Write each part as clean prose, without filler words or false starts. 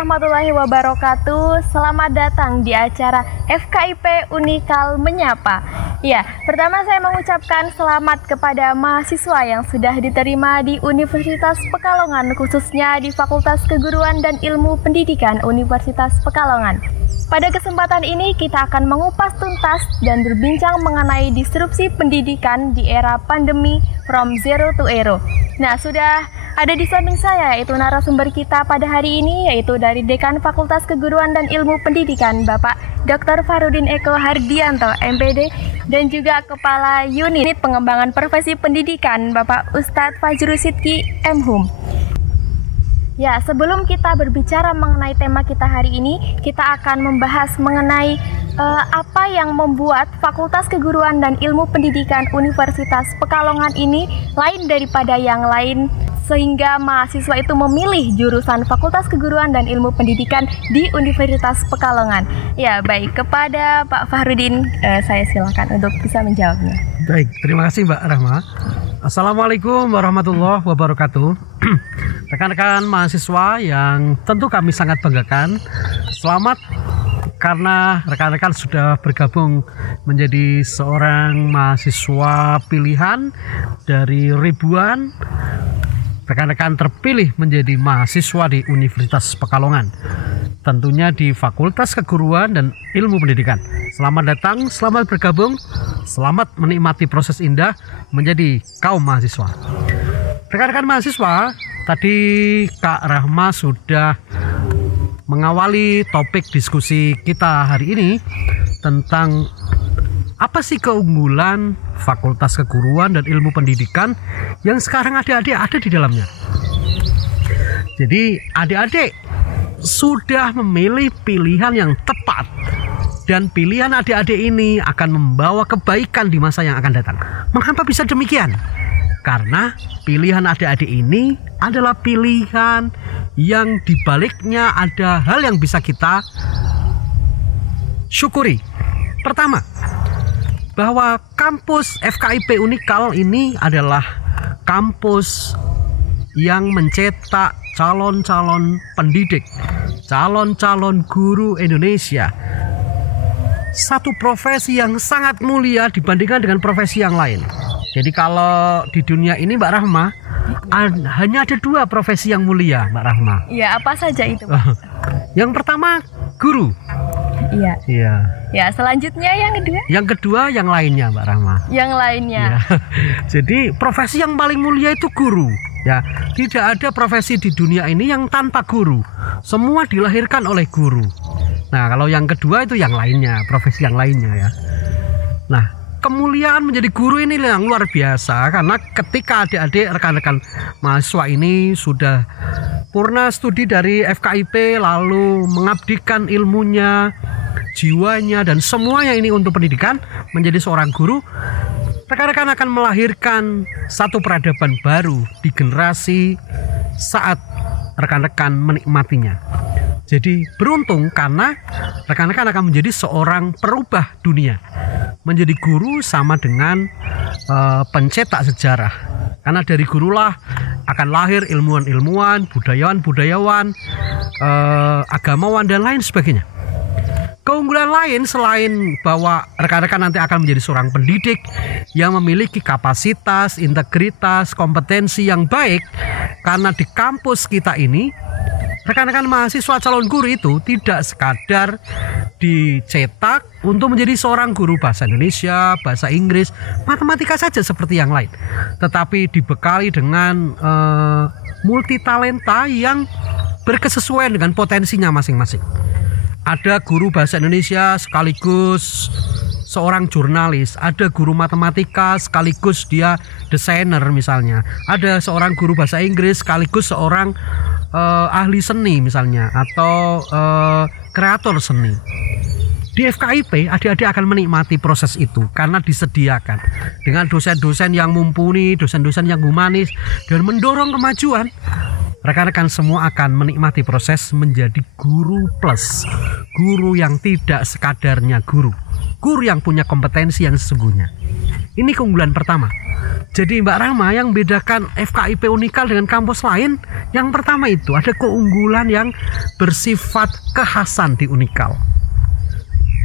warahmatullahi wabarakatuh. Selamat datang di acara FKIP Unikal Menyapa. Ya, pertama saya mengucapkan selamat kepada mahasiswa yang sudah diterima di Universitas Pekalongan, khususnya di Fakultas Keguruan dan Ilmu Pendidikan Universitas Pekalongan. Pada kesempatan ini kita akan mengupas tuntas dan berbincang mengenai disrupsi pendidikan di era pandemi from zero to hero. Nah, sudah ada di samping saya yaitu narasumber kita pada hari ini, yaitu dari Dekan Fakultas Keguruan dan Ilmu Pendidikan Bapak Dr. Farudin Eko Hardianto, MPD, dan juga Kepala Unit Pengembangan Profesi Pendidikan Bapak Ustadz Fajru Sidki, MHum. Ya, sebelum kita berbicara mengenai tema kita hari ini, kita akan membahas mengenai apa yang membuat Fakultas Keguruan dan Ilmu Pendidikan Universitas Pekalongan ini lain daripada yang lain, sehingga mahasiswa itu memilih jurusan Fakultas Keguruan dan Ilmu Pendidikan di Universitas Pekalongan. Ya, baik, kepada Pak Farudin, saya silakan untuk bisa menjawabnya. Baik, terima kasih Mbak Rahma. Assalamualaikum warahmatullahi wabarakatuh. Rekan-rekan mahasiswa yang tentu kami sangat banggakan, selamat karena rekan-rekan sudah bergabung menjadi seorang mahasiswa pilihan dari ribuan rekan-rekan terpilih menjadi mahasiswa di Universitas Pekalongan, tentunya di Fakultas Keguruan dan Ilmu Pendidikan. Selamat datang, selamat bergabung, selamat menikmati proses indah menjadi kaum mahasiswa. Rekan-rekan mahasiswa, tadi Kak Rahma sudah mengawali topik diskusi kita hari ini tentang apa sih keunggulan Fakultas Keguruan dan Ilmu Pendidikan yang sekarang adik-adik ada di dalamnya. Jadi adik-adik sudah memilih pilihan yang tepat, dan pilihan adik-adik ini akan membawa kebaikan di masa yang akan datang. Mengapa bisa demikian? Karena pilihan adik-adik ini adalah pilihan yang dibaliknya ada hal yang bisa kita syukuri. Pertama, bahwa kampus FKIP Unikal ini adalah kampus yang mencetak calon-calon pendidik, calon-calon guru Indonesia. Satu profesi yang sangat mulia dibandingkan dengan profesi yang lain. Jadi kalau di dunia ini Mbak Rahma, hanya ada dua profesi yang mulia Mbak Rahma. Ya, apa saja itu, Pak? Yang pertama, guru. Iya. Iya. Ya, selanjutnya yang kedua? Yang kedua yang lainnya Mbak Rahma. Yang lainnya. Ya. Jadi profesi yang paling mulia itu guru. Ya, tidak ada profesi di dunia ini yang tanpa guru. Semua dilahirkan oleh guru. Nah, kalau yang kedua itu yang lainnya, profesi yang lainnya ya. Nah, kemuliaan menjadi guru ini yang luar biasa, karena ketika adik-adik rekan-rekan mahasiswa ini sudah purna studi dari FKIP, lalu mengabdikan ilmunya, jiwanya, dan semuanya ini untuk pendidikan, menjadi seorang guru, rekan-rekan akan melahirkan satu peradaban baru di generasi saat rekan-rekan menikmatinya. Jadi beruntung karena rekan-rekan akan menjadi seorang perubah dunia. Menjadi guru sama dengan pencetak sejarah. Karena dari gurulah akan lahir ilmuwan-ilmuwan, budayawan-budayawan, agamawan, dan lain sebagainya. Keunggulan lain selain bahwa rekan-rekan nanti akan menjadi seorang pendidik yang memiliki kapasitas, integritas, kompetensi yang baik, karena di kampus kita ini rekan-rekan mahasiswa calon guru itu tidak sekadar dicetak untuk menjadi seorang guru bahasa Indonesia, bahasa Inggris, matematika saja seperti yang lain, tetapi dibekali dengan multitalenta yang berkesesuaian dengan potensinya masing-masing. Ada guru bahasa Indonesia sekaligus seorang jurnalis, ada guru matematika sekaligus dia desainer misalnya, ada seorang guru bahasa Inggris sekaligus seorang ahli seni misalnya, atau kreator seni. Di FKIP adik-adik akan menikmati proses itu karena disediakan dengan dosen-dosen yang mumpuni, dosen-dosen yang humanis, dan mendorong kemajuan. Rekan-rekan semua akan menikmati proses menjadi guru plus, guru yang tidak sekadarnya guru, guru yang punya kompetensi yang sesungguhnya. Ini keunggulan pertama. Jadi Mbak Rahma, yang bedakan FKIP Unikal dengan kampus lain, yang pertama itu ada keunggulan yang bersifat kekhasan di Unikal.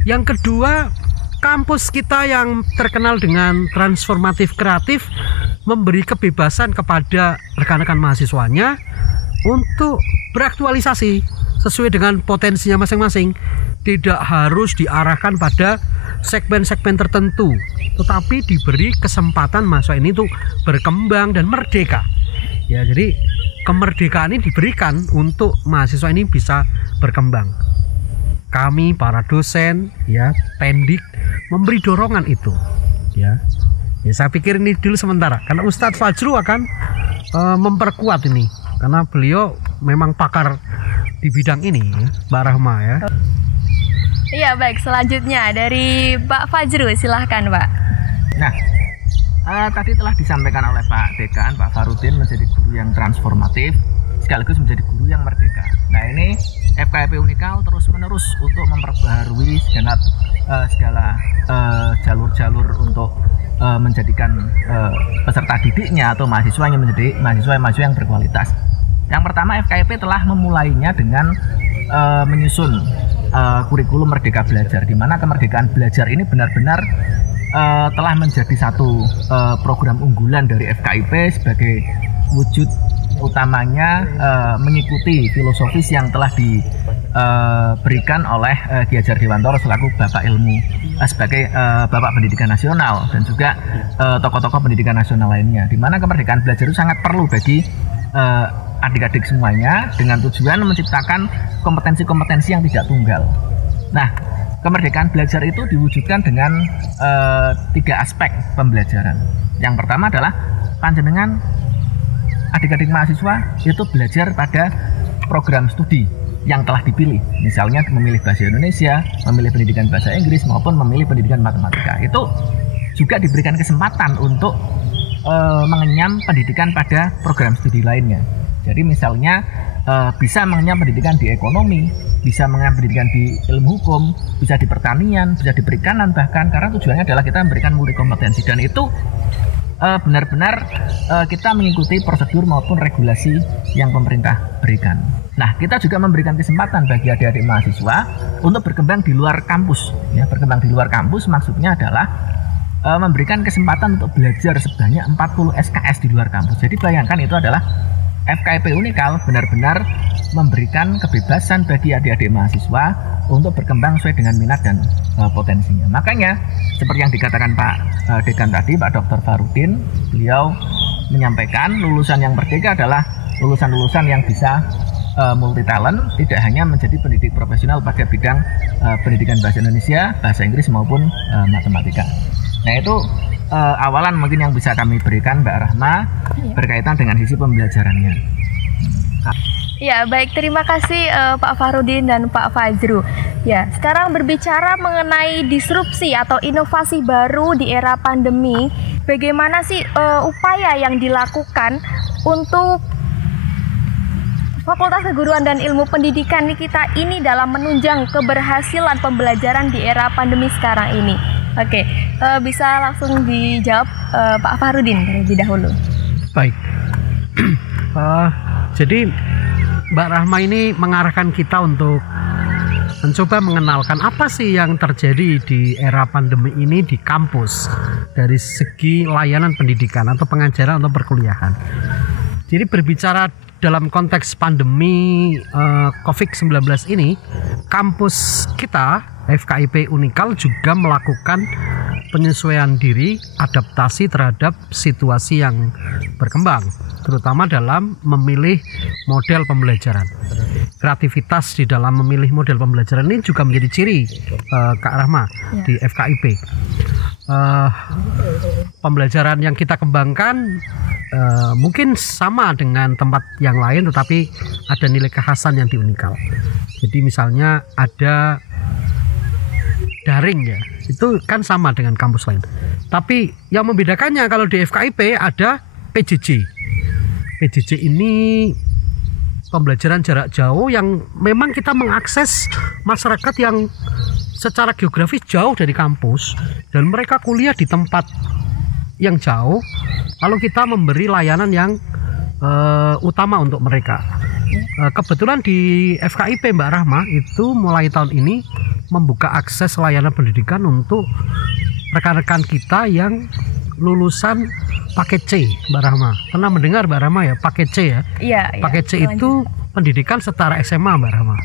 Yang kedua, kampus kita yang terkenal dengan transformatif kreatif memberi kebebasan kepada rekan-rekan mahasiswanya untuk beraktualisasi sesuai dengan potensinya masing-masing. Tidak harus diarahkan pada segmen-segmen tertentu, tetapi diberi kesempatan mahasiswa ini untuk berkembang dan merdeka. Ya, jadi kemerdekaan ini diberikan untuk mahasiswa ini bisa berkembang. Kami para dosen, ya, pendik memberi dorongan itu. Ya, saya pikir ini dulu sementara, karena Ustadz Fajru akan memperkuat ini, karena beliau memang pakar di bidang ini, Mbak Rahma, ya. Iya, baik, selanjutnya dari Pak Fajru, silahkan Pak. Nah, tadi telah disampaikan oleh Pak Dekan, Pak Farudin menjadi guru yang transformatif sekaligus menjadi guru yang merdeka. Nah, ini FKIP Unikal terus-menerus untuk memperbaharui segala jalur-jalur untuk menjadikan peserta didiknya atau mahasiswanya menjadi mahasiswa yang berkualitas. Yang pertama, FKIP telah memulainya dengan menyusun kurikulum Merdeka Belajar, di mana kemerdekaan belajar ini benar-benar telah menjadi satu program unggulan dari FKIP sebagai wujud utamanya mengikuti filosofis yang telah diberikan oleh Ki Hajar Dewantara selaku Bapak Ilmu, sebagai Bapak Pendidikan Nasional, dan juga tokoh-tokoh pendidikan nasional lainnya, di mana kemerdekaan belajar itu sangat perlu bagi adik-adik semuanya dengan tujuan menciptakan kompetensi-kompetensi yang tidak tunggal. Nah, kemerdekaan belajar itu diwujudkan dengan 3 aspek pembelajaran. Yang pertama adalah panjenengan adik-adik mahasiswa itu belajar pada program studi yang telah dipilih, misalnya memilih bahasa Indonesia, memilih pendidikan bahasa Inggris, maupun memilih pendidikan matematika. Itu juga diberikan kesempatan untuk mengenyam pendidikan pada program studi lainnya. Jadi misalnya bisa mengenyam pendidikan di ekonomi, bisa mengenyam pendidikan di ilmu hukum, bisa di pertanian, bisa di perikanan bahkan, karena tujuannya adalah kita memberikan multi kompetensi, dan itu benar-benar kita mengikuti prosedur maupun regulasi yang pemerintah berikan. Nah, kita juga memberikan kesempatan bagi adik-adik mahasiswa untuk berkembang di luar kampus. Ya, berkembang di luar kampus maksudnya adalah memberikan kesempatan untuk belajar sebanyak 40 SKS di luar kampus. Jadi bayangkan, itu adalah FKIP Unikal benar-benar memberikan kebebasan bagi adik-adik mahasiswa untuk berkembang sesuai dengan minat dan potensinya. Makanya seperti yang dikatakan Pak Dekan tadi, Pak Dr. Farudin, beliau menyampaikan lulusan yang merdeka adalah lulusan-lulusan yang bisa multi talent, tidak hanya menjadi pendidik profesional pada bidang pendidikan bahasa Indonesia, bahasa Inggris maupun matematika. Nah, itu awalan mungkin yang bisa kami berikan, Mbak Rahma, berkaitan dengan sisi pembelajarannya. Ya, baik, terima kasih Pak Farudin dan Pak Fajru. Ya, sekarang berbicara mengenai disrupsi atau inovasi baru di era pandemi, bagaimana sih upaya yang dilakukan untuk Fakultas Keguruan dan Ilmu Pendidikan kita ini dalam menunjang keberhasilan pembelajaran di era pandemi sekarang ini? Oke, bisa langsung dijawab Pak Farudin terlebih dahulu. Baik, jadi Mbak Rahma ini mengarahkan kita untuk mencoba mengenalkan apa sih yang terjadi di era pandemi ini di kampus dari segi layanan pendidikan atau pengajaran atau perkuliahan. Jadi berbicara dalam konteks pandemi COVID-19 ini, kampus kita FKIP Unikal juga melakukan penyesuaian diri, adaptasi terhadap situasi yang berkembang, terutama dalam memilih model pembelajaran. Kreativitas di dalam memilih model pembelajaran ini juga menjadi ciri Kak Rahma di FKIP. Pembelajaran yang kita kembangkan mungkin sama dengan tempat yang lain, tetapi ada nilai kekhasan yang di Unikal. Jadi misalnya ada daring, ya, itu kan sama dengan kampus lain. Tapi yang membedakannya kalau di FKIP ada PJJ. PJJ ini pembelajaran jarak jauh yang memang kita mengakses masyarakat yang secara geografis jauh dari kampus, dan mereka kuliah di tempat yang jauh, lalu kita memberi layanan yang utama untuk mereka. Kebetulan di FKIP Mbak Rahma itu mulai tahun ini membuka akses layanan pendidikan untuk rekan-rekan kita yang lulusan paket C, Mbak Rahma. Pernah mendengar Mbak Rahma ya, paket C ya? Iya. Paket C itu pendidikan setara SMA, Mbak Rahma.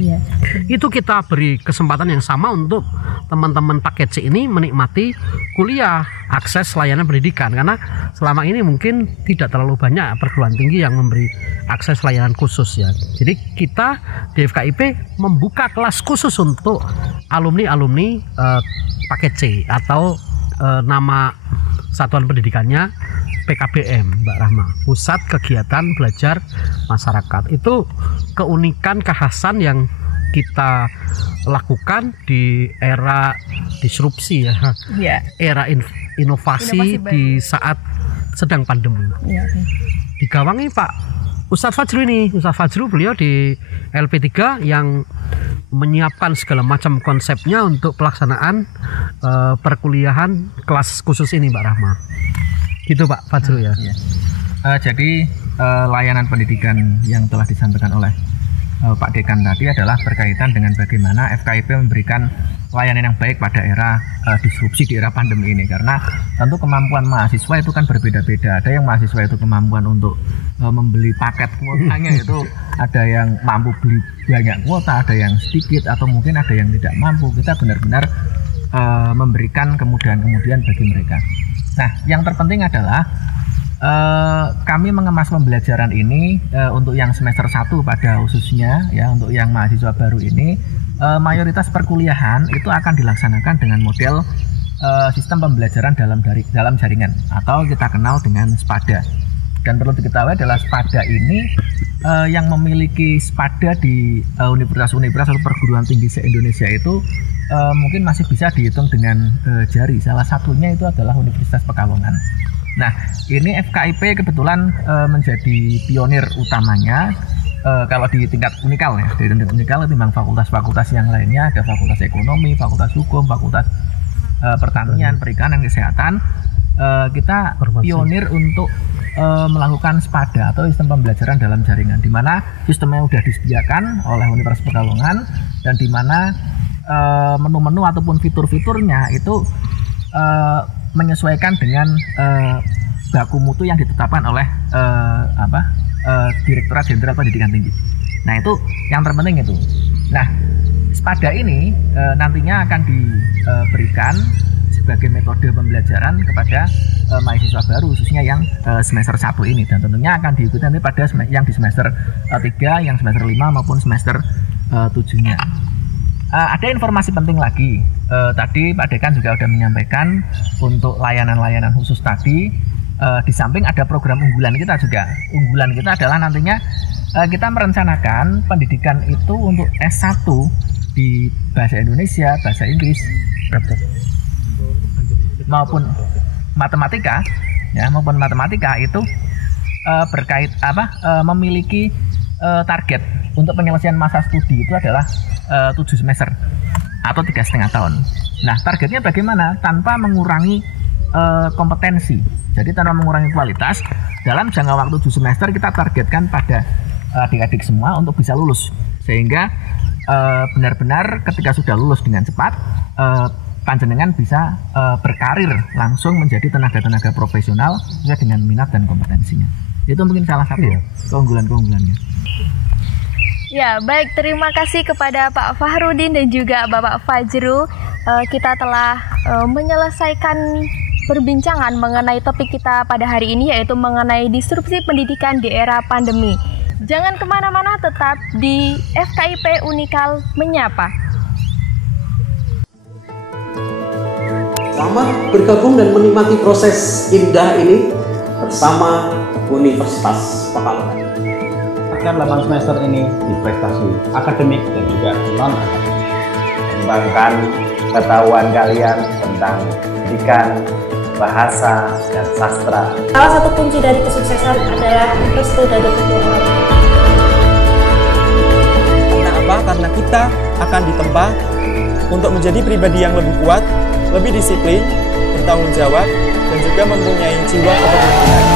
Iya. Itu kita beri kesempatan yang sama untuk teman-teman paket C ini menikmati kuliah, akses layanan pendidikan, karena selama ini mungkin tidak terlalu banyak perguruan tinggi yang memberi akses layanan khusus ya. Jadi kita di FKIP membuka kelas khusus untuk alumni-alumni paket C atau nama satuan pendidikannya PKBM, Mbak Rahma, Pusat Kegiatan Belajar Masyarakat. Itu keunikan kekhasan yang kita lakukan di era disrupsi ya, era inovasi di saat sedang pandemi. Digawangi Pak Ustadz Fajru ini, Ustadz Fajru beliau di LP3 yang menyiapkan segala macam konsepnya untuk pelaksanaan perkuliahan kelas khusus ini, Mbak Rahma. Gitu Pak Fajru ya. Jadi layanan pendidikan yang telah disampaikan oleh Pak Dekan tadi adalah berkaitan dengan bagaimana FKIP memberikan layanan yang baik pada era disrupsi di era pandemi ini, karena tentu kemampuan mahasiswa itu kan berbeda-beda. Ada yang mahasiswa itu kemampuan untuk membeli paket kuotanya itu ada yang mampu beli banyak kuota, ada yang sedikit, atau mungkin ada yang tidak mampu. Kita benar-benar memberikan kemudahan-kemudahan bagi mereka. Nah, yang terpenting adalah kami mengemas pembelajaran ini untuk yang semester 1 pada khususnya ya, untuk yang mahasiswa baru ini mayoritas perkuliahan itu akan dilaksanakan dengan model sistem pembelajaran dalam jaringan atau kita kenal dengan SPADA. Dan perlu diketahui adalah SPADA ini yang memiliki SPADA di universitas-universitas atau perguruan tinggi se-Indonesia itu mungkin masih bisa dihitung dengan jari. Salah satunya itu adalah Universitas Pekalongan. Nah, ini FKIP kebetulan menjadi pionir utamanya kalau di tingkat unikal ya, di tingkat unikal ketimbang fakultas-fakultas yang lainnya. Ada fakultas ekonomi, fakultas hukum, fakultas pertanian, perikanan, kesehatan. Kita pionir untuk melakukan SPADA atau sistem pembelajaran dalam jaringan, di mana sistemnya sudah disediakan oleh Universitas Pekalongan dan di mana menu-menu ataupun fitur-fiturnya itu menyesuaikan dengan baku mutu yang ditetapkan oleh Direktorat Jenderal Pendidikan Tinggi. Nah, itu yang terpenting itu. Nah, SPADA ini nantinya akan diberikan sebagai metode pembelajaran kepada mahasiswa baru khususnya yang semester 1 ini, dan tentunya akan diikuti nanti pada yang di semester 3, yang semester 5 maupun semester 7-nya. Ada informasi penting lagi. Tadi Pak Dekan juga sudah menyampaikan untuk layanan-layanan khusus tadi, di samping ada program unggulan kita juga. Unggulan kita adalah nantinya kita merencanakan pendidikan itu untuk S1 di bahasa Indonesia, bahasa Inggris, maupun matematika, ya, maupun matematika itu berkait memiliki target untuk penyelesaian masa studi itu adalah 7 semester atau 3,5 tahun. Nah, targetnya bagaimana? Tanpa mengurangi kompetensi. Jadi tanpa mengurangi kualitas, dalam jangka waktu 7 semester kita targetkan pada adik-adik semua untuk bisa lulus. Sehingga benar-benar ketika sudah lulus dengan cepat, panjenengan bisa berkarir langsung menjadi tenaga-tenaga profesional sesuai dengan minat dan kompetensinya. Itu mungkin salah satu keunggulan-keunggulannya. Ya, baik, terima kasih kepada Pak Fahrudin dan juga Bapak Fajru. Kita telah menyelesaikan perbincangan mengenai topik kita pada hari ini, yaitu mengenai disrupsi pendidikan di era pandemi. Jangan kemana-mana, tetap di FKIP Unikal Menyapa. Selamat bergabung dan menikmati proses indah ini bersama Universitas Pekalongan. Akan 8 semester ini di prestasi akademik dan juga non-akademik. Kembangkan ketahuan kalian tentang pendidikan, bahasa, dan sastra. Salah satu kunci dari kesuksesan adalah restu dari kedua orang tua. Karena apa? Karena kita akan ditempa untuk menjadi pribadi yang lebih kuat, lebih disiplin, bertanggung jawab, dan juga juga mempunyai jiwa kepemimpinan.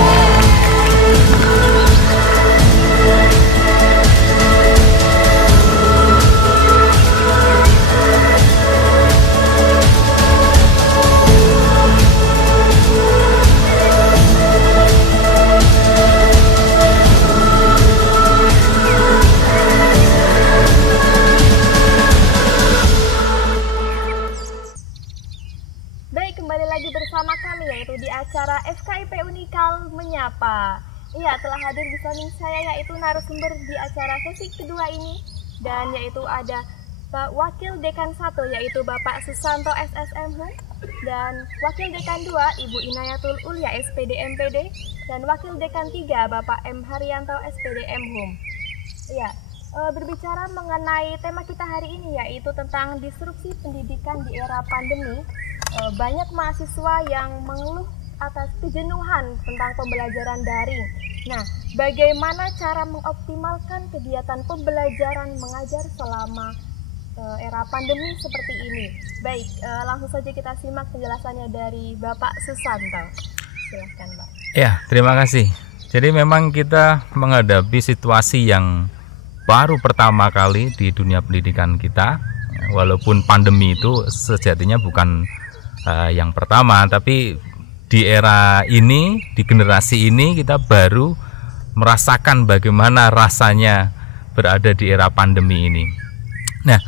Baik, kembali lagi bersama kami yaitu di acara FKIP Unikal Menyapa. Iya, telah hadir di samping saya yaitu narasumber di acara sesi kedua ini, dan yaitu ada Pak Wakil Dekan 1 yaitu Bapak Susanto SSM Hum, dan Wakil Dekan 2 Ibu Inayatul Ulia SPD MPD, dan Wakil Dekan 3 Bapak M Haryanto SPD M Hum. Iya, berbicara mengenai tema kita hari ini yaitu tentang disrupsi pendidikan di era pandemi. Banyak mahasiswa yang mengeluh atas kejenuhan tentang pembelajaran daring. Nah, bagaimana cara mengoptimalkan kegiatan pembelajaran mengajar selama era pandemi seperti ini? Baik, langsung saja kita simak penjelasannya dari Bapak Susanto. Silahkan, Pak. Ya, terima kasih. Jadi memang kita menghadapi situasi yang baru pertama kali di dunia pendidikan kita. Walaupun pandemi itu sejatinya bukan yang pertama, tapi di era ini, di generasi ini kita baru merasakan bagaimana rasanya berada di era pandemi ini. Nah,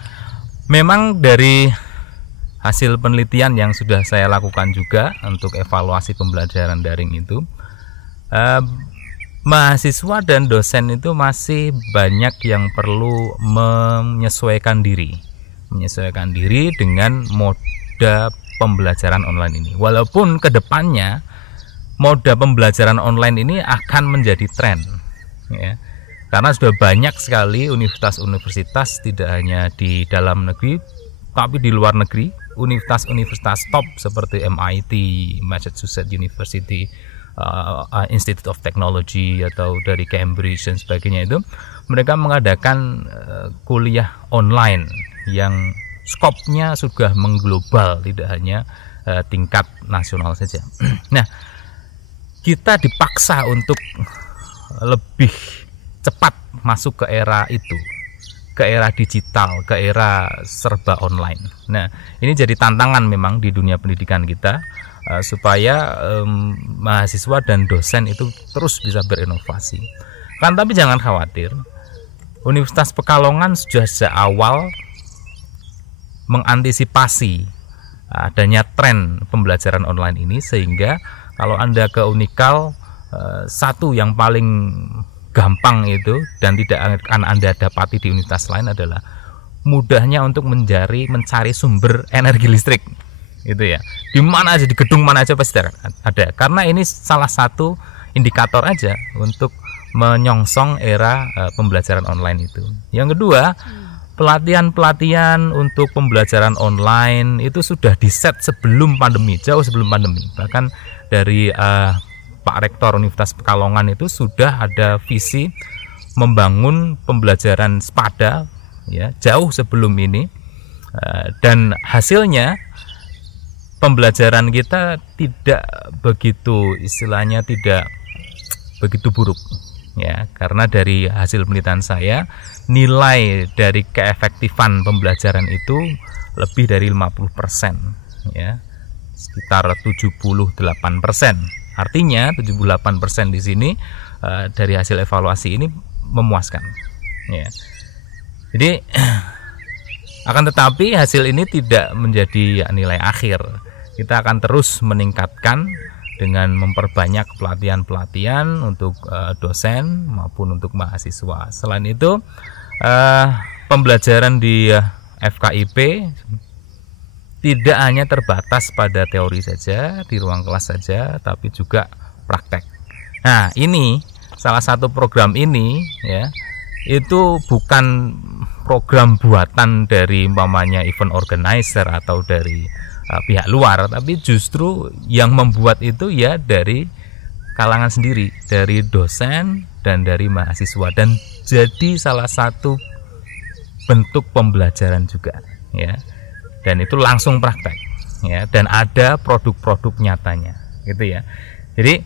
memang dari hasil penelitian yang sudah saya lakukan juga untuk evaluasi pembelajaran daring itu, mahasiswa dan dosen itu masih banyak yang perlu menyesuaikan diri dengan moda pembelajaran online ini. Walaupun kedepannya moda pembelajaran online ini akan menjadi tren, ya, karena sudah banyak sekali universitas-universitas, tidak hanya di dalam negeri tapi di luar negeri, universitas-universitas top seperti MIT, Massachusetts University, Institute of Technology, atau dari Cambridge dan sebagainya, itu mereka mengadakan kuliah online yang skopnya sudah mengglobal, tidak hanya tingkat nasional saja. Nah, kita dipaksa untuk lebih cepat masuk ke era itu, ke era digital, ke era serba online. Nah, ini jadi tantangan memang di dunia pendidikan kita, supaya mahasiswa dan dosen itu terus bisa berinovasi. Kan, tapi jangan khawatir, Universitas Pekalongan sudah sejak awal mengantisipasi adanya tren pembelajaran online ini, sehingga kalau Anda ke Unikal, satu yang paling gampang itu dan tidak akan Anda dapati di universitas lain adalah mudahnya untuk mencari sumber energi listrik, itu ya. Di mana aja, di gedung mana aja pasti ada. Karena ini salah satu indikator aja untuk menyongsong era pembelajaran online itu. Yang kedua, pelatihan-pelatihan untuk pembelajaran online itu sudah diset sebelum pandemi, jauh sebelum pandemi. Bahkan dari Pak Rektor Universitas Pekalongan itu sudah ada visi membangun pembelajaran sepada, ya, jauh sebelum ini, dan hasilnya pembelajaran kita tidak begitu, istilahnya tidak begitu buruk, ya, karena dari hasil penelitian saya, nilai dari keefektifan pembelajaran itu lebih dari 50%, ya, sekitar 78%. Artinya 78% di sini dari hasil evaluasi ini memuaskan, ya. Jadi akan tetapi hasil ini tidak menjadi nilai akhir. Kita akan terus meningkatkan dengan memperbanyak pelatihan-pelatihan untuk dosen maupun untuk mahasiswa. Selain itu, pembelajaran di FKIP tidak hanya terbatas pada teori saja, di ruang kelas saja, tapi juga praktek. Nah, ini salah satu program ini, ya, itu bukan program buatan dari umpamanya event organizer atau dari pihak luar, tapi justru yang membuat itu ya dari kalangan sendiri, dari dosen dan dari mahasiswa, dan jadi salah satu bentuk pembelajaran juga, ya, dan itu langsung praktek, ya, dan ada produk-produk nyatanya. gitu ya. Jadi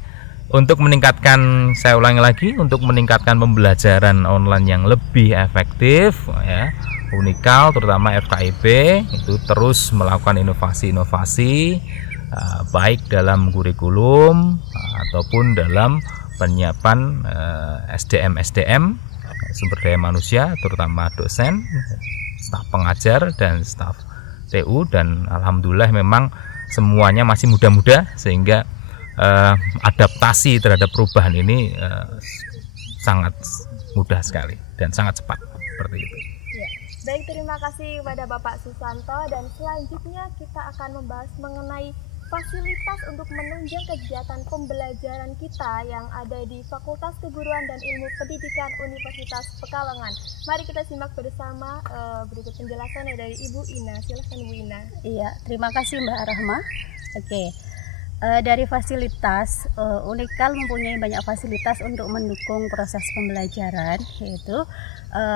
untuk meningkatkan, saya ulangi lagi, untuk meningkatkan pembelajaran online yang lebih efektif ya, Unikal terutama FKIP itu terus melakukan inovasi-inovasi baik dalam kurikulum ataupun dalam penyiapan SDM sumber daya manusia, terutama dosen, staf pengajar dan staf TU, dan alhamdulillah memang semuanya masih muda-muda sehingga adaptasi terhadap perubahan ini sangat mudah sekali dan sangat cepat seperti itu. Ya. Baik, terima kasih kepada Bapak Susanto, dan selanjutnya kita akan membahas mengenai fasilitas untuk menunjang kegiatan pembelajaran kita yang ada di Fakultas Keguruan dan Ilmu Pendidikan Universitas Pekalongan. Mari kita simak bersama berikut penjelasannya dari Ibu Ina. Silahkan Bu Ina. Iya, terima kasih Mbak Rahma. Oke. Dari fasilitas, Unikal mempunyai banyak fasilitas untuk mendukung proses pembelajaran, yaitu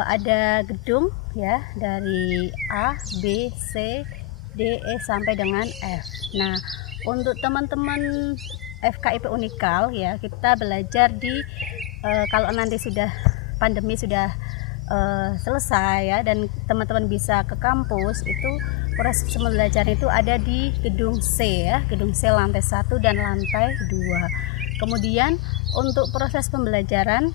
ada gedung ya dari A, B, C, D, E sampai dengan F. Nah, untuk teman-teman FKIP Unikal ya, kita belajar di kalau nanti sudah pandemi sudah selesai ya, dan teman-teman bisa ke kampus, itu proses pembelajaran itu ada di gedung C ya, gedung C lantai 1 dan lantai 2. Kemudian untuk proses pembelajaran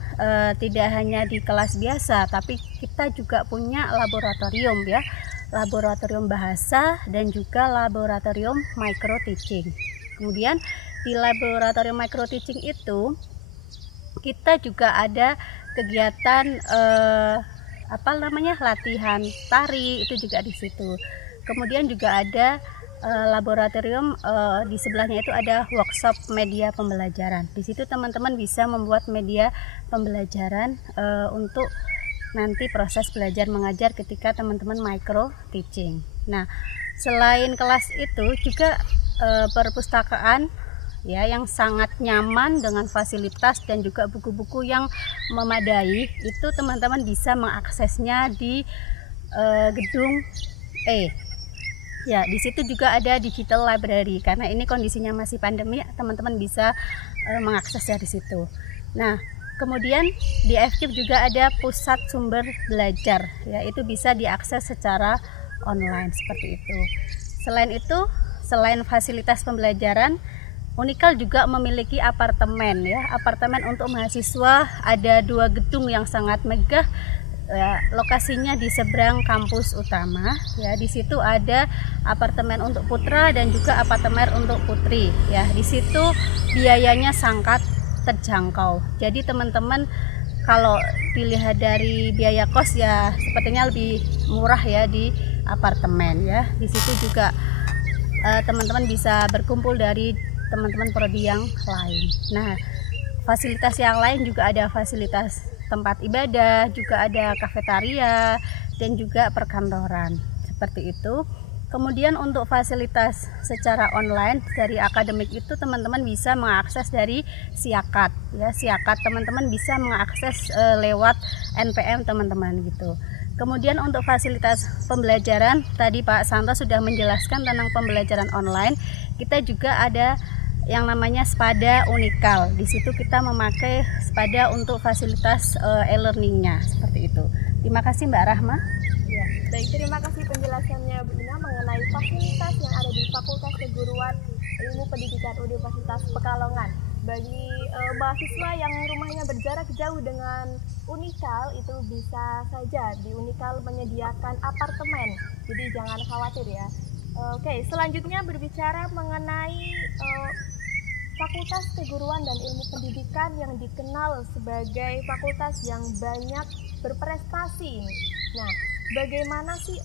tidak hanya di kelas biasa, tapi kita juga punya laboratorium ya, laboratorium bahasa dan juga laboratorium micro teaching. Kemudian di laboratorium micro teaching itu kita juga ada kegiatan latihan tari, itu juga di situ. Kemudian juga ada laboratorium di sebelahnya itu ada workshop media pembelajaran. Di situ teman-teman bisa membuat media pembelajaran untuk nanti proses belajar mengajar ketika teman-teman micro teaching. Nah, selain kelas itu juga perpustakaan ya yang sangat nyaman dengan fasilitas dan juga buku-buku yang memadai, itu teman-teman bisa mengaksesnya di gedung E. Ya, di situ juga ada digital library, karena ini kondisinya masih pandemi, teman-teman bisa mengakses dari situ. Nah, kemudian di FKIP juga ada pusat sumber belajar, ya itu bisa diakses secara online seperti itu. Selain itu, selain fasilitas pembelajaran, Unikal juga memiliki apartemen ya, apartemen untuk mahasiswa. Ada 2 gedung yang sangat megah. Lokasinya di seberang kampus utama ya. Di situ ada apartemen untuk putra dan juga apartemen untuk putri ya. Di situ biayanya sangat terjangkau. Jadi teman-teman kalau dilihat dari biaya kos ya sepertinya lebih murah ya di apartemen ya. Di situ juga teman-teman bisa berkumpul dari teman-teman prodi yang lain. Nah, fasilitas yang lain juga ada fasilitas tempat ibadah, juga ada kafetaria dan juga perkantoran seperti itu. Kemudian untuk fasilitas secara online dari akademik itu teman-teman bisa mengakses dari Siakat ya. Siakat teman-teman bisa mengakses lewat NPM teman-teman gitu. Kemudian untuk fasilitas pembelajaran tadi Pak Santo sudah menjelaskan tentang pembelajaran online. Kita juga ada yang namanya Spada Unikal. Di situ kita memakai Spada untuk fasilitas e-learningnya seperti itu. Terima kasih Mbak Rahma. Ya, baik, terima kasih penjelasannya Bu Ina mengenai fasilitas yang ada di Fakultas Keguruan Ilmu Pendidikan Universitas Pekalongan. Bagi mahasiswa yang rumahnya berjarak jauh dengan Unikal, itu bisa saja di Unikal menyediakan apartemen. Jadi jangan khawatir ya. Oke, selanjutnya berbicara mengenai Fakultas Keguruan dan Ilmu Pendidikan yang dikenal sebagai fakultas yang banyak berprestasi ini. Nah, bagaimana sih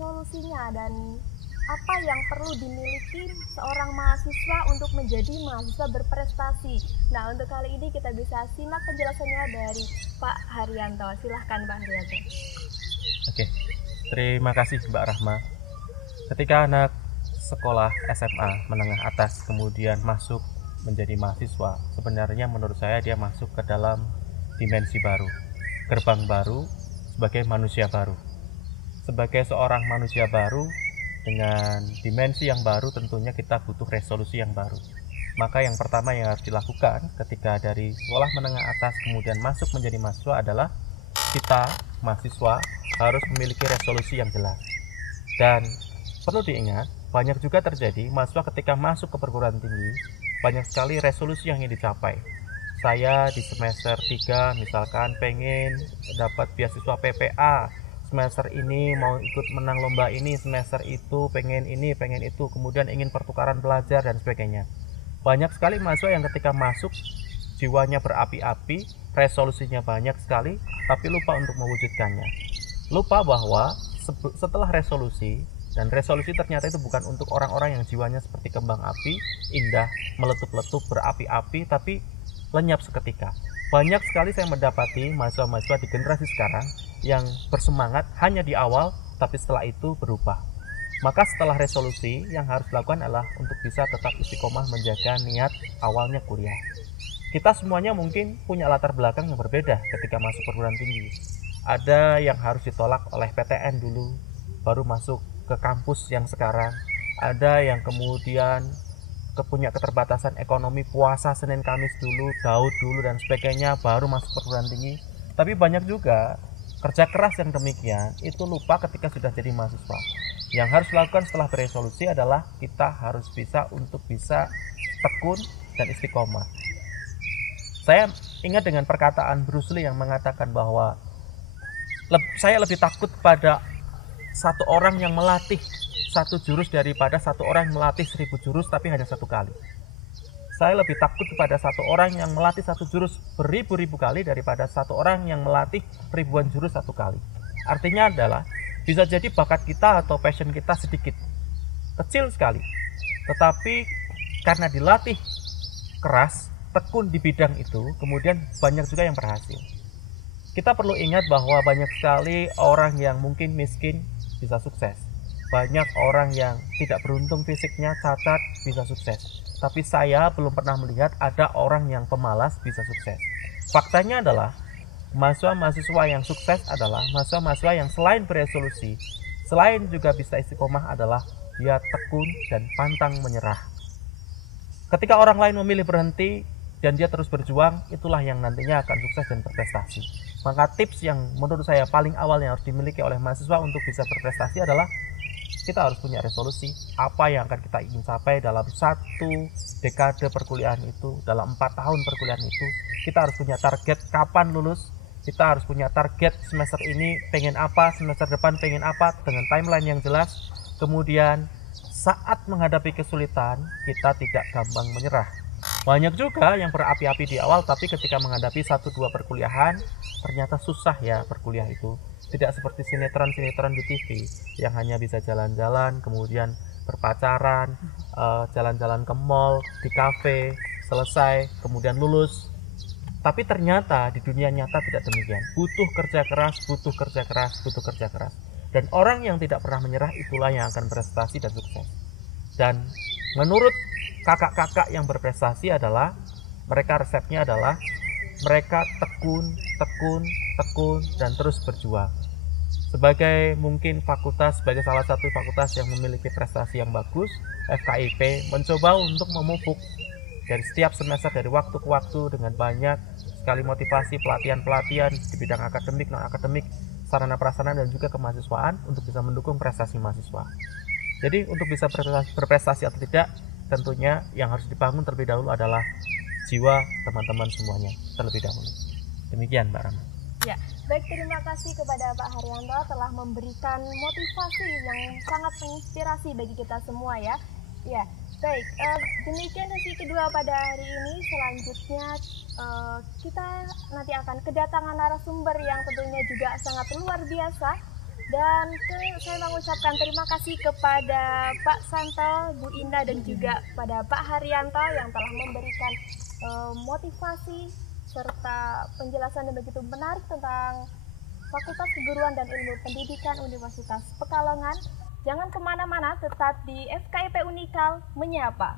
solusinya dan apa yang perlu dimiliki seorang mahasiswa untuk menjadi mahasiswa berprestasi? Nah, untuk kali ini kita bisa simak penjelasannya dari Pak Haryanto. Silahkan Pak Haryanto. Oke, terima kasih Mbak Rahma. Ketika anak sekolah SMA menengah atas kemudian masuk menjadi mahasiswa, sebenarnya menurut saya dia masuk ke dalam dimensi baru, gerbang baru sebagai manusia baru. Sebagai seorang manusia baru dengan dimensi yang baru, tentunya kita butuh resolusi yang baru. Maka yang pertama yang harus dilakukan ketika dari sekolah menengah atas kemudian masuk menjadi mahasiswa adalah kita mahasiswa harus memiliki resolusi yang jelas. Dan perlu diingat, banyak juga terjadi mahasiswa ketika masuk ke perguruan tinggi, banyak sekali resolusi yang ingin dicapai. Saya di semester 3 misalkan pengen dapat beasiswa PPA, semester ini mau ikut menang lomba ini, semester itu pengen ini, pengen itu, kemudian ingin pertukaran belajar dan sebagainya. Banyak sekali mahasiswa yang ketika masuk jiwanya berapi-api, resolusinya banyak sekali, tapi lupa untuk mewujudkannya. Lupa bahwa setelah resolusi, dan resolusi ternyata itu bukan untuk orang-orang yang jiwanya seperti kembang api, indah, meletup-letup, berapi-api, tapi lenyap seketika. Banyak sekali saya mendapati mahasiswa-mahasiswa di generasi sekarang yang bersemangat hanya di awal, tapi setelah itu berubah. Maka setelah resolusi, yang harus dilakukan adalah untuk bisa tetap istiqomah menjaga niat awalnya kuliah. Kita semuanya mungkin punya latar belakang yang berbeda ketika masuk perguruan tinggi. Ada yang harus ditolak oleh PTN dulu, baru masuk ke kampus yang sekarang. Ada yang kemudian punya keterbatasan ekonomi, puasa Senin Kamis dulu, Daud dulu dan sebagainya, baru masuk perguruan tinggi. Tapi banyak juga kerja keras yang demikian itu lupa ketika sudah jadi mahasiswa. Yang harus dilakukan setelah beresolusi adalah kita harus bisa untuk bisa tekun dan istiqomah. Saya ingat dengan perkataan Bruce Lee yang mengatakan bahwa saya lebih takut pada satu orang yang melatih satu jurus daripada satu orang yang melatih 1000 jurus tapi hanya satu kali. Saya lebih takut kepada satu orang yang melatih satu jurus beribu-ribu kali daripada satu orang yang melatih ribuan jurus satu kali. Artinya adalah bisa jadi bakat kita atau passion kita sedikit, kecil sekali, tetapi karena dilatih keras, tekun di bidang itu, kemudian banyak juga yang berhasil. Kita perlu ingat bahwa banyak sekali orang yang mungkin miskin bisa sukses. Banyak orang yang tidak beruntung fisiknya, cacat, bisa sukses. Tapi saya belum pernah melihat ada orang yang pemalas bisa sukses. Faktanya adalah mahasiswa-mahasiswa yang sukses adalah mahasiswa-mahasiswa yang selain beresolusi, selain juga bisa istiqomah adalah dia tekun dan pantang menyerah. Ketika orang lain memilih berhenti dan dia terus berjuang, itulah yang nantinya akan sukses dan berprestasi. Maka tips yang menurut saya paling awal yang harus dimiliki oleh mahasiswa untuk bisa berprestasi adalah kita harus punya resolusi apa yang akan kita ingin capai dalam 1 dekade perkuliahan itu, dalam 4 tahun perkuliahan itu. Kita harus punya target kapan lulus, kita harus punya target semester ini pengen apa, semester depan pengen apa, dengan timeline yang jelas. Kemudian saat menghadapi kesulitan, kita tidak gampang menyerah. Banyak juga yang berapi-api di awal, tapi ketika menghadapi 1-2 perkuliahan, ternyata susah ya perkuliah itu. Tidak seperti sinetron-sinetron di TV yang hanya bisa jalan-jalan, kemudian berpacaran, jalan-jalan ke mall, di kafe, selesai, kemudian lulus. Tapi ternyata di dunia nyata tidak demikian. Butuh kerja keras, butuh kerja keras, butuh kerja keras. Dan orang yang tidak pernah menyerah itulah yang akan berprestasi dan sukses. Dan menurut kakak-kakak yang berprestasi adalah, mereka resepnya adalah mereka tekun, dan terus berjuang. Sebagai mungkin fakultas, sebagai salah satu fakultas yang memiliki prestasi yang bagus, FKIP mencoba untuk memupuk dari setiap semester, dari waktu ke waktu, dengan banyak sekali motivasi, pelatihan-pelatihan di bidang akademik, non-akademik, sarana prasarana dan juga kemahasiswaan untuk bisa mendukung prestasi mahasiswa. Jadi untuk bisa berprestasi atau tidak, tentunya yang harus dibangun terlebih dahulu adalah jiwa teman-teman semuanya terlebih dahulu. Demikian Mbak Rama. Ya, baik, terima kasih kepada Pak Haryanto telah memberikan motivasi yang sangat menginspirasi bagi kita semua ya. Ya, baik, demikian sesi kedua pada hari ini. Selanjutnya kita nanti akan kedatangan narasumber yang tentunya juga sangat luar biasa. Dan saya mengucapkan terima kasih kepada Pak Santo, Bu Indah, dan juga pada Pak Haryanto yang telah memberikan motivasi serta penjelasan yang begitu menarik tentang Fakultas Keguruan dan Ilmu Pendidikan Universitas Pekalongan. Jangan kemana-mana, tetap di FKIP Unikal Menyapa.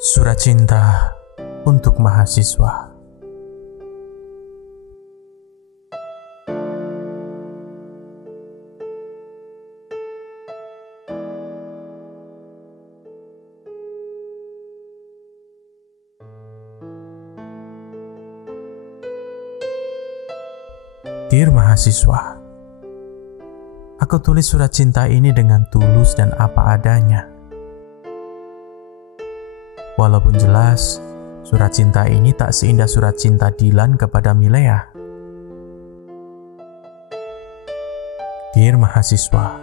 Surat cinta untuk mahasiswa. Dear mahasiswa, aku tulis surat cinta ini dengan tulus dan apa adanya. Walaupun jelas, surat cinta ini tak seindah surat cinta Dilan kepada Milea. Dear mahasiswa.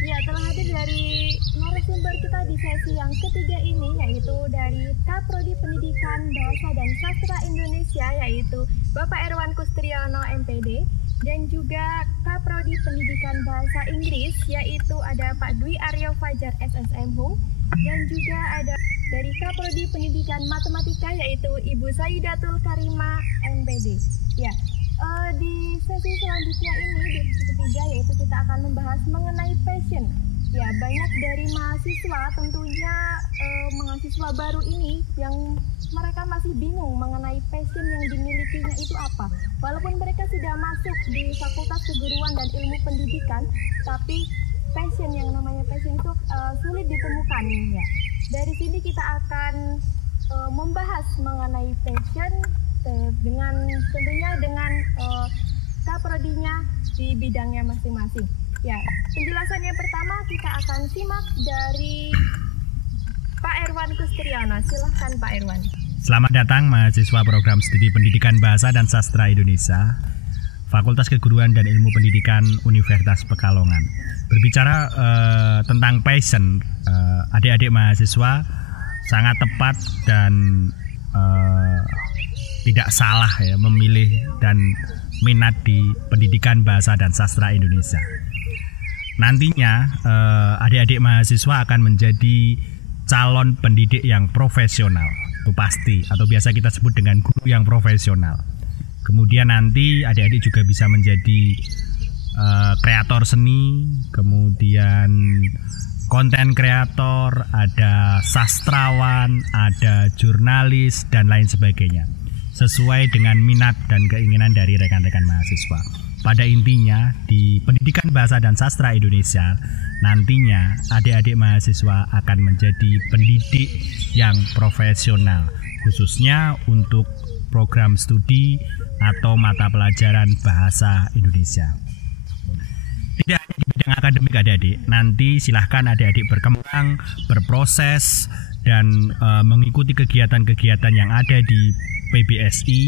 Ya, telah hadir dari narasumber kita di sesi yang ketiga ini, yaitu dari Kaprodi Pendidikan Bahasa dan Sastra Indonesia, yaitu Bapak Erwan Kustriono MPD, dan juga Kaprodi Pendidikan Bahasa Inggris, yaitu ada Pak Dwi Aryo Fajar SSM Hum, dan juga ada dari Kaprodi Pendidikan Matematika, yaitu Ibu Saidatul Karima MPD. Ya, di sesi selanjutnya ini, di sesi ketiga, yaitu kita akan membahas mengenai passion. Ya, banyak dari mahasiswa, tentunya mahasiswa baru ini yang mereka masih bingung mengenai passion yang dimilikinya itu apa. Walaupun mereka sudah masuk di Fakultas Keguruan dan Ilmu Pendidikan, tapi passion, yang namanya passion itu sulit ditemukan ya. Dari sini kita akan membahas mengenai passion dengan tentunya dengan kaprodinya di bidangnya masing-masing. Ya, penjelasan yang pertama kita akan simak dari Pak Erwan Kustriono. Silahkan Pak Erwan. Selamat datang mahasiswa program studi Pendidikan Bahasa dan Sastra Indonesia, Fakultas Keguruan dan Ilmu Pendidikan Universitas Pekalongan. Berbicara tentang passion, adik-adik mahasiswa sangat tepat dan tidak salah ya memilih dan minat di Pendidikan Bahasa dan Sastra Indonesia. Nantinya adik-adik mahasiswa akan menjadi calon pendidik yang profesional, itu pasti, atau biasa kita sebut dengan guru yang profesional. Kemudian nanti adik-adik juga bisa menjadi kreator seni, kemudian konten kreator, ada sastrawan, ada jurnalis, dan lain sebagainya, sesuai dengan minat dan keinginan dari rekan-rekan mahasiswa. Pada intinya, di Pendidikan Bahasa dan Sastra Indonesia, nantinya adik-adik mahasiswa akan menjadi pendidik yang profesional, khususnya untuk program studi atau mata pelajaran bahasa Indonesia. Tidak hanya di bidang akademik adik-adik, nanti silahkan adik-adik berkembang, berproses, dan mengikuti kegiatan-kegiatan yang ada di PBSI,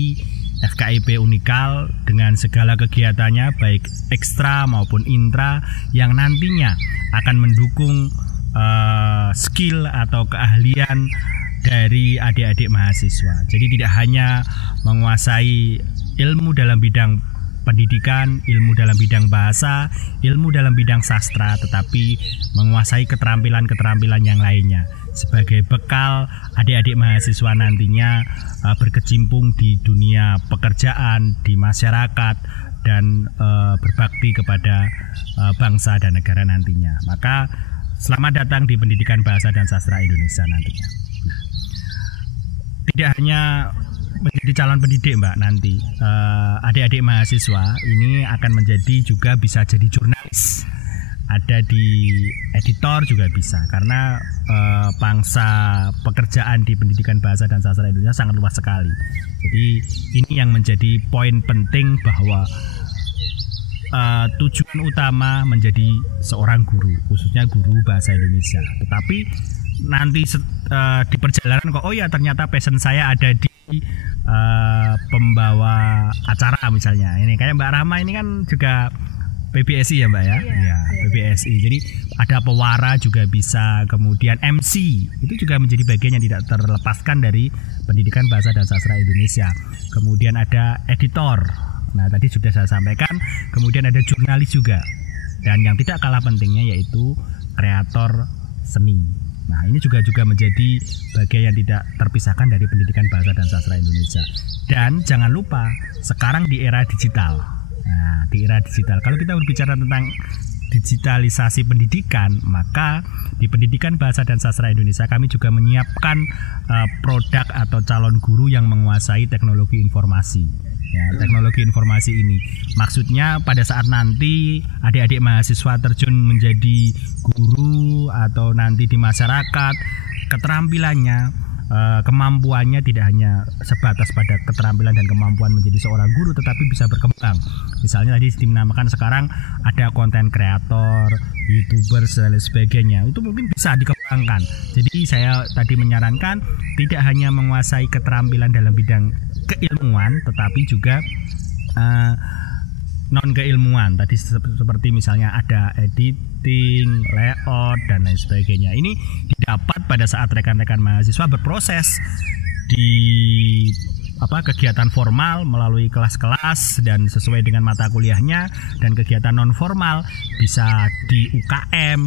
FKIP Unikal dengan segala kegiatannya baik ekstra maupun intra yang nantinya akan mendukung skill atau keahlian dari adik-adik mahasiswa. Jadi tidak hanya menguasai ilmu dalam bidang pendidikan, ilmu dalam bidang bahasa, ilmu dalam bidang sastra, tetapi menguasai keterampilan-keterampilan yang lainnya sebagai bekal adik-adik mahasiswa nantinya berkecimpung di dunia pekerjaan, di masyarakat, dan berbakti kepada bangsa dan negara nantinya. Maka selamat datang di Pendidikan Bahasa dan Sastra Indonesia nantinya. Nah, tidak hanya menjadi calon pendidik Mbak, nanti adik-adik mahasiswa ini akan menjadi juga bisa jadi jurnalis, ada di editor juga bisa, karena pangsa pekerjaan di Pendidikan Bahasa dan Sastra Indonesia sangat luas sekali. Jadi ini yang menjadi poin penting bahwa tujuan utama menjadi seorang guru, khususnya guru bahasa Indonesia. Tetapi nanti di perjalanan kok, oh ya ternyata passion saya ada di pembawa acara misalnya. Ini kayak Mbak Rahma ini kan juga PBSI ya Mbak ya? Iya, PBSI. Jadi ada pewara juga bisa, kemudian MC itu juga menjadi bagian yang tidak terlepaskan dari Pendidikan Bahasa dan Sastra Indonesia. Kemudian ada editor. Nah, tadi sudah saya sampaikan. Kemudian ada jurnalis juga. Dan yang tidak kalah pentingnya yaitu kreator seni. Nah, ini juga menjadi bagian yang tidak terpisahkan dari Pendidikan Bahasa dan Sastra Indonesia. Dan jangan lupa, sekarang di era digital. Nah, di era digital, kalau kita berbicara tentang digitalisasi pendidikan, maka di Pendidikan Bahasa dan Sastra Indonesia kami juga menyiapkan produk atau calon guru yang menguasai teknologi informasi. Ya, teknologi informasi ini maksudnya pada saat nanti adik-adik mahasiswa terjun menjadi guru atau nanti di masyarakat, keterampilannya, kemampuannya tidak hanya sebatas pada keterampilan dan kemampuan menjadi seorang guru, tetapi bisa berkembang. Misalnya tadi dinamakan sekarang ada konten kreator, YouTubers dan lain sebagainya, itu mungkin bisa dikembangkan. Jadi saya tadi menyarankan tidak hanya menguasai keterampilan dalam bidang keilmuan, tetapi juga non keilmuan tadi seperti misalnya ada editing, layout dan lain sebagainya. Ini didapat pada saat rekan-rekan mahasiswa berproses di kegiatan formal melalui kelas-kelas dan sesuai dengan mata kuliahnya, dan kegiatan non formal bisa di UKM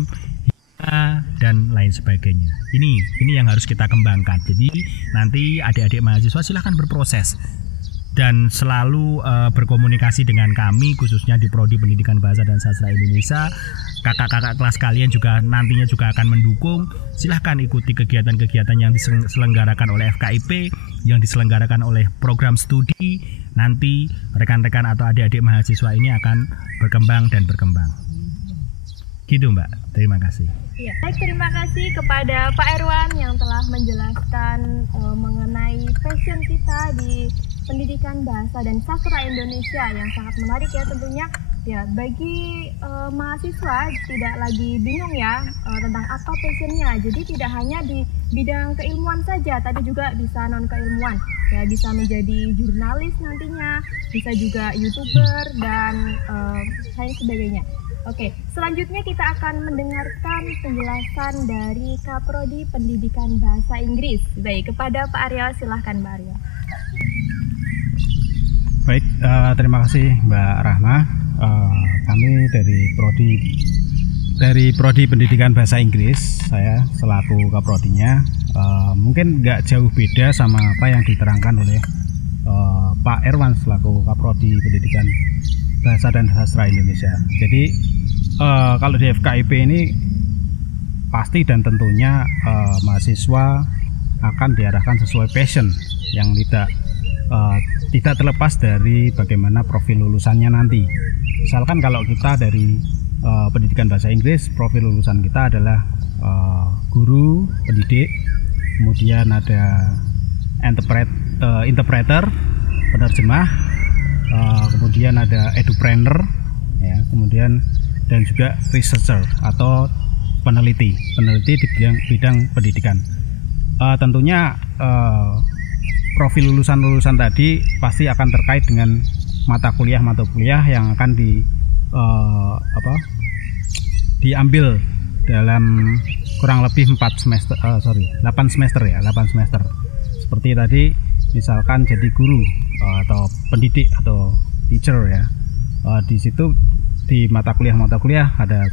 dan lain sebagainya. Ini yang harus kita kembangkan. Jadi nanti adik-adik mahasiswa silahkan berproses dan selalu berkomunikasi dengan kami, khususnya di Prodi Pendidikan Bahasa dan Sastra Indonesia. Kakak-kakak kelas kalian juga nantinya juga akan mendukung. Silahkan ikuti kegiatan-kegiatan yang diselenggarakan oleh FKIP, yang diselenggarakan oleh program studi. Nanti rekan-rekan atau adik-adik mahasiswa ini akan berkembang dan berkembang. Gitu Mbak, terima kasih. Ya, baik, terima kasih kepada Pak Erwan yang telah menjelaskan mengenai passion kita di Pendidikan Bahasa dan Sastra Indonesia yang sangat menarik ya tentunya. Ya, bagi mahasiswa tidak lagi bingung ya tentang apa passionnya. Jadi tidak hanya di bidang keilmuan saja, tapi juga bisa non keilmuan. Ya, bisa menjadi jurnalis nantinya, bisa juga YouTuber dan lain sebagainya. Oke, selanjutnya kita akan mendengarkan penjelasan dari Kaprodi Pendidikan Bahasa Inggris. Baik, kepada Pak Aryo, silahkan Pak Aryo. Baik, terima kasih Mbak Rahma. Kami dari Prodi Pendidikan Bahasa Inggris, saya selaku Kaprodinya, mungkin nggak jauh beda sama apa yang diterangkan oleh Pak Erwan selaku Kaprodi Pendidikan Bahasa dan Sastra Indonesia. Jadi kalau di FKIP ini pasti dan tentunya mahasiswa akan diarahkan sesuai passion yang tidak terlepas dari bagaimana profil lulusannya nanti. Misalkan kalau kita dari pendidikan bahasa Inggris, profil lulusan kita adalah guru, pendidik, kemudian ada interpreter, penerjemah, kemudian ada edupreneur, ya, kemudian dan juga researcher atau peneliti di bidang pendidikan. Tentunya profil lulusan tadi pasti akan terkait dengan mata kuliah yang akan diambil dalam kurang lebih 8 semester ya, 8 semester. Seperti tadi misalkan jadi guru atau pendidik atau teacher ya. Di situ di mata kuliah ada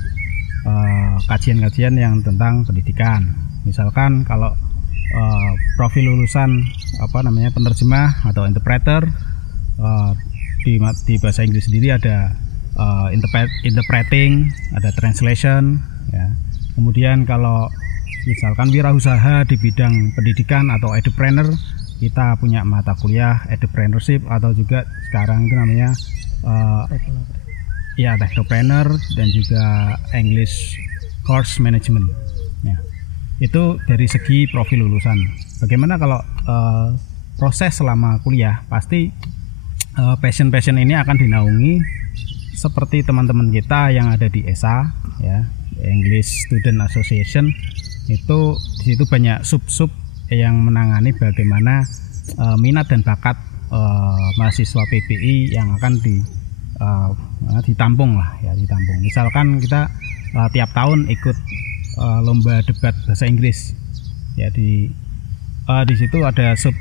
kajian-kajian yang tentang pendidikan. Misalkan kalau profil lulusan penerjemah atau interpreter, di bahasa Inggris sendiri ada interpreting, ada translation ya. Kemudian kalau misalkan wirausaha di bidang pendidikan atau edupreneur, kita punya mata kuliah edupreneurship atau juga sekarang itu namanya technopreneur dan juga English course management ya. Itu dari segi profil lulusan. Bagaimana kalau proses selama kuliah? Pasti passion ini akan dinaungi seperti teman-teman kita yang ada di ESA ya, English Student Association. Itu di situ banyak sub yang menangani bagaimana minat dan bakat mahasiswa PPI yang akan ditampung. Misalkan kita tiap tahun ikut lomba debat bahasa Inggris ya, di situ ada sub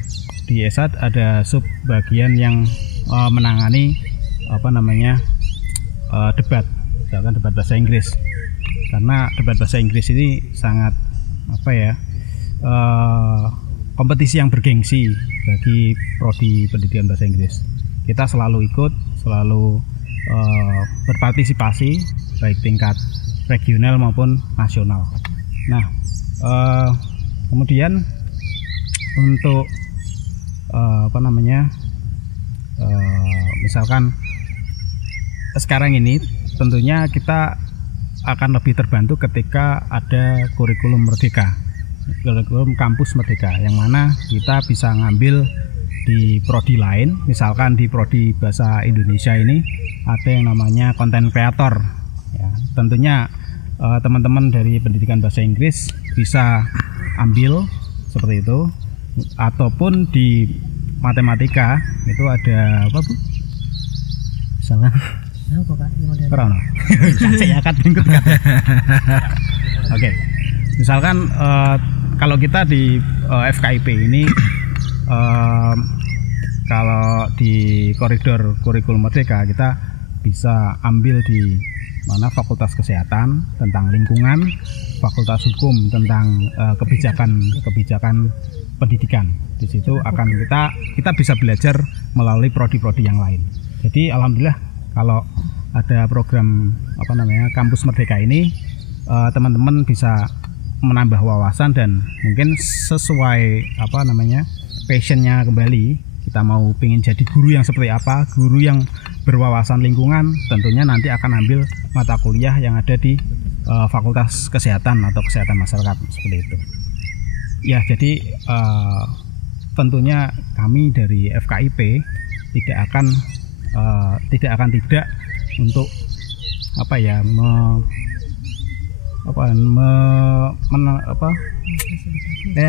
di ESA, ada sub bagian yang menangani debat, misalkan debat bahasa Inggris, karena debat bahasa Inggris ini sangat kompetisi yang bergengsi bagi prodi pendidikan bahasa Inggris. Kita selalu ikut, selalu berpartisipasi baik tingkat regional maupun nasional. Nah, kemudian untuk misalkan sekarang ini tentunya kita akan lebih terbantu ketika ada kurikulum merdeka, kurikulum kampus merdeka, yang mana kita bisa ngambil di prodi lain. Misalkan di prodi bahasa Indonesia ini ada yang namanya content creator ya, tentunya teman-teman dari pendidikan bahasa Inggris bisa ambil seperti itu. Ataupun di matematika itu ada apa Bu? Misalkan Oke, misalkan kalau kita di FKIP ini kalau di koridor kurikulum merdeka kita bisa ambil di mana Fakultas Kesehatan tentang lingkungan, Fakultas Hukum tentang kebijakan pendidikan. Di situ akan kita bisa belajar melalui prodi-prodi yang lain. Jadi alhamdulillah kalau ada program kampus merdeka ini, teman-teman bisa menambah wawasan dan mungkin sesuai passionnya kembali. Kita mau pengen jadi guru yang seperti apa, guru yang berwawasan lingkungan, tentunya nanti akan ambil mata kuliah yang ada di Fakultas Kesehatan atau Kesehatan Masyarakat seperti itu. Ya, jadi tentunya kami dari FKIP tidak akan untuk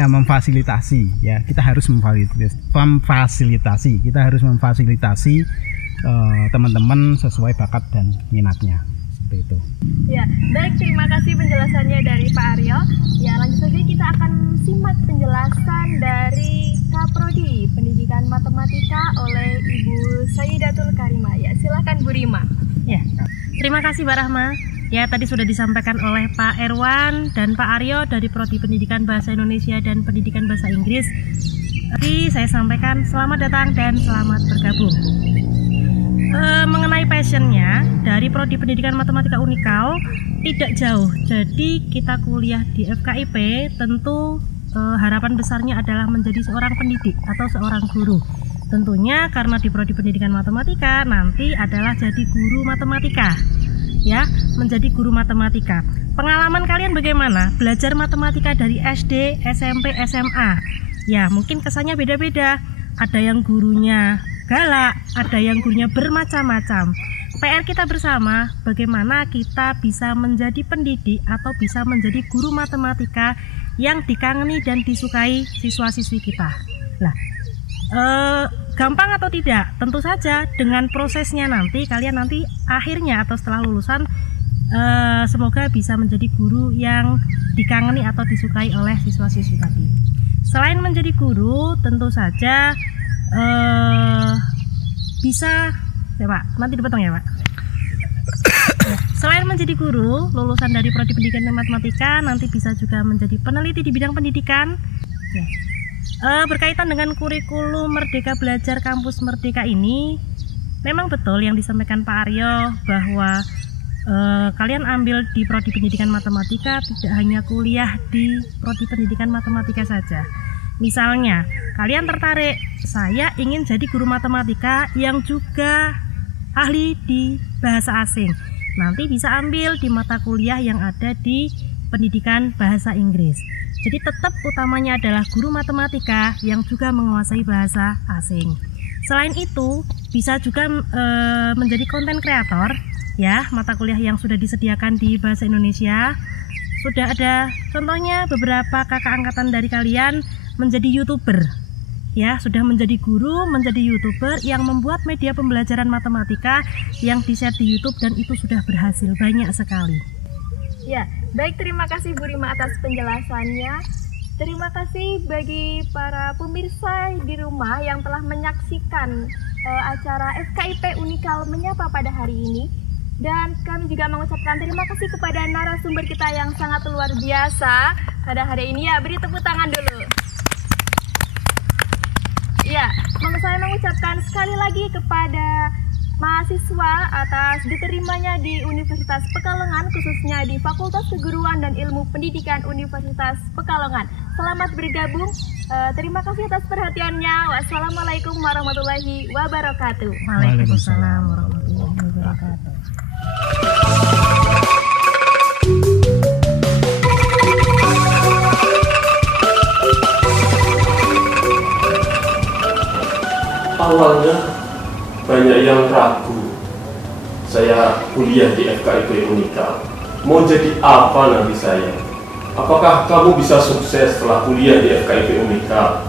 memfasilitasi ya, kita harus memfasilitasi teman-teman sesuai bakat dan minatnya seperti itu. Ya, baik, terima kasih penjelasannya dari Pak Aryo. Ya, lanjut saja kita akan simak penjelasan dari Kaprodi Pendidikan Matematika oleh Ibu Sayyidatul Karimah. Ya, silakan Bu Rima. Ya, terima kasih Mbak Rahma. Ya, tadi sudah disampaikan oleh Pak Erwan dan Pak Aryo dari Prodi Pendidikan Bahasa Indonesia dan Pendidikan Bahasa Inggris. Jadi saya sampaikan selamat datang dan selamat bergabung. Mengenai passionnya dari Prodi Pendidikan Matematika Unikal tidak jauh. Jadi kita kuliah di FKIP tentu harapan besarnya adalah menjadi seorang pendidik atau seorang guru. Tentunya karena di Prodi Pendidikan Matematika nanti adalah jadi guru matematika. Ya, menjadi guru matematika. Pengalaman kalian bagaimana? Belajar matematika dari SD, SMP, SMA. Ya, mungkin kesannya beda-beda. Ada yang gurunya galak, ada yang gurunya bermacam-macam. PR kita bersama, bagaimana kita bisa menjadi pendidik atau bisa menjadi guru matematika yang dikangeni dan disukai siswa-siswi kita. Lah, gampang atau tidak? Tentu saja dengan prosesnya nanti kalian nanti akhirnya atau setelah lulusan semoga bisa menjadi guru yang dikangeni atau disukai oleh siswa-siswi tadi. Selain menjadi guru, tentu saja bisa ya Pak, nanti dipotong ya Pak. Selain menjadi guru, lulusan dari Prodi Pendidikan Matematika nanti bisa juga menjadi peneliti di bidang pendidikan. Ya. Berkaitan dengan kurikulum Merdeka Belajar Kampus Merdeka ini, memang betul yang disampaikan Pak Aryo bahwa kalian ambil di Prodi Pendidikan Matematika tidak hanya kuliah di Prodi Pendidikan Matematika saja. Misalnya, kalian tertarik, saya ingin jadi guru matematika yang juga ahli di bahasa asing. Nanti bisa ambil di mata kuliah yang ada di pendidikan bahasa Inggris. Jadi tetap utamanya adalah guru matematika yang juga menguasai bahasa asing. Selain itu, bisa juga menjadi content creator, ya, mata kuliah yang sudah disediakan di bahasa Indonesia. Sudah ada contohnya beberapa kakak angkatan dari kalian menjadi YouTuber. Ya, sudah menjadi guru, menjadi YouTuber yang membuat media pembelajaran matematika yang di-share di YouTube dan itu sudah berhasil banyak sekali. Ya, baik, terima kasih Bu Rima atas penjelasannya. Terima kasih bagi para pemirsa di rumah yang telah menyaksikan acara FKIP Unikal Menyapa pada hari ini. Dan kami juga mengucapkan terima kasih kepada narasumber kita yang sangat luar biasa pada hari ini. Ya, beri tepuk tangan dulu. Ya, saya mengucapkan sekali lagi kepada mahasiswa atas diterimanya di Universitas Pekalongan, khususnya di Fakultas Keguruan dan Ilmu Pendidikan Universitas Pekalongan. Selamat bergabung. Terima kasih atas perhatiannya. Wassalamualaikum warahmatullahi wabarakatuh. Waalaikumsalam warahmatullahi wabarakatuh. Awalnya banyak yang ragu. Saya kuliah di FKIP Unikal. Mau jadi apa nanti saya? Apakah kamu bisa sukses setelah kuliah di FKIP Unikal?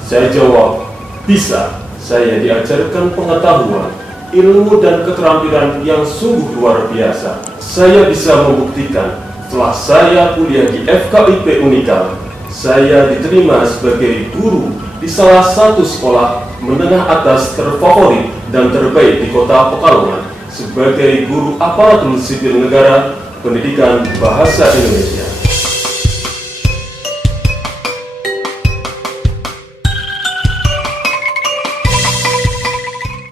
Saya jawab, bisa. Saya diajarkan pengetahuan, ilmu dan keterampilan yang sungguh luar biasa. Saya bisa membuktikan setelah saya kuliah di FKIP Unikal, saya diterima sebagai guru di salah satu sekolah menengah atas terfavorit dan terbaik di kota Pekalongan sebagai guru aparatur sipil negara pendidikan bahasa Indonesia.